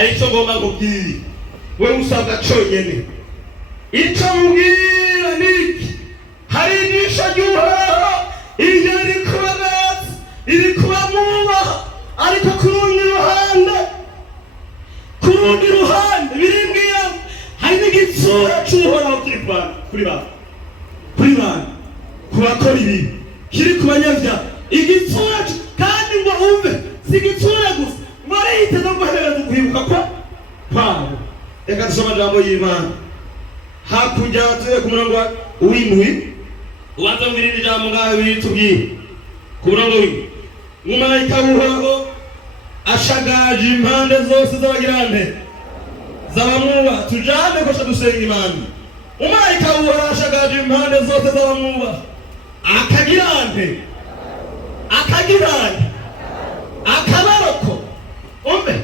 hari icyo ngomba nkubwire we usabwa cyonyine. Icyo mubwira niki, hari inyisho ry'Uhoraho iyo iri kubaneza, iri kubamwubaha, ariko ku rundi ruhande biringiye hari n'igitsura cy'Uhoraho kuri ba ku bakora ibibi, kiri ku banyabyaha. Igitsura kandi ngo umve, si igitsura gusa, ngo arihite no guhereza guhibuka kwabo. Reka dusoma ijambo y'Imana hakurya tuye ku murongo w'indwi, ubanza mbirira ijambo ngaho bitubwire ku murongo w'indwi. Umumarayika w'Uhoraho ashagaje impande zose z'abagirante z'abamwubaha. Tujane ko dusenga Imana. Umumarayika w'Uhoraho ashagaje impande zose z'abamwubaha, akagirante akabaroko umbe